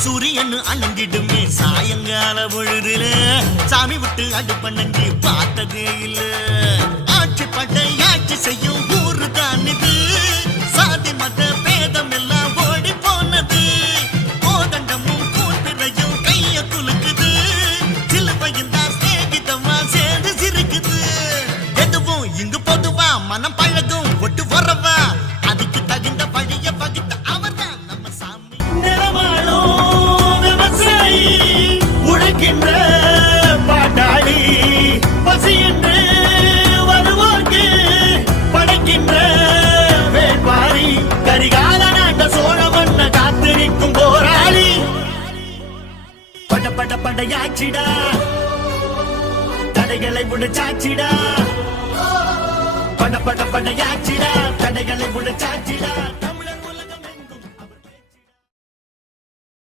சூரியன் அணங்கிடுமே சாயங்கால பொழுதுல சாமி விட்டு அடுப்பண்ணி பார்த்ததே இல்ல ஆட்சி பட்டையாட்சி செய்யும் ஊரு தான் இது சாதி மத பேதம் எல்லாம் ஓடி போனது கோதண்டமும் கூத்திரையும் கைய குலுக்குது சிலுவையும் தான் சிநேகிதமா சேர்ந்து சிரிக்குது எதுவும் இங்கு பொதுவா மனம் பழகும் ஒட்டு வரவா அதுக்கு தகுந்த வழிய பகித்த அவர்தான் நம்ம சாமி உழைக்கின்ற பாட்டாளி பசி என்று வருவோர்க்கு படைக்கின்ற வேட்பாரி கரிகால நாட்ட சோழ மன்ன காத்திருக்கும் போராளி பட பட படையாச்சிடா தடைகளை முடிச்சாச்சிடா பட பட படையாச்சிடா தடைகளை முடிச்சாச்சிடா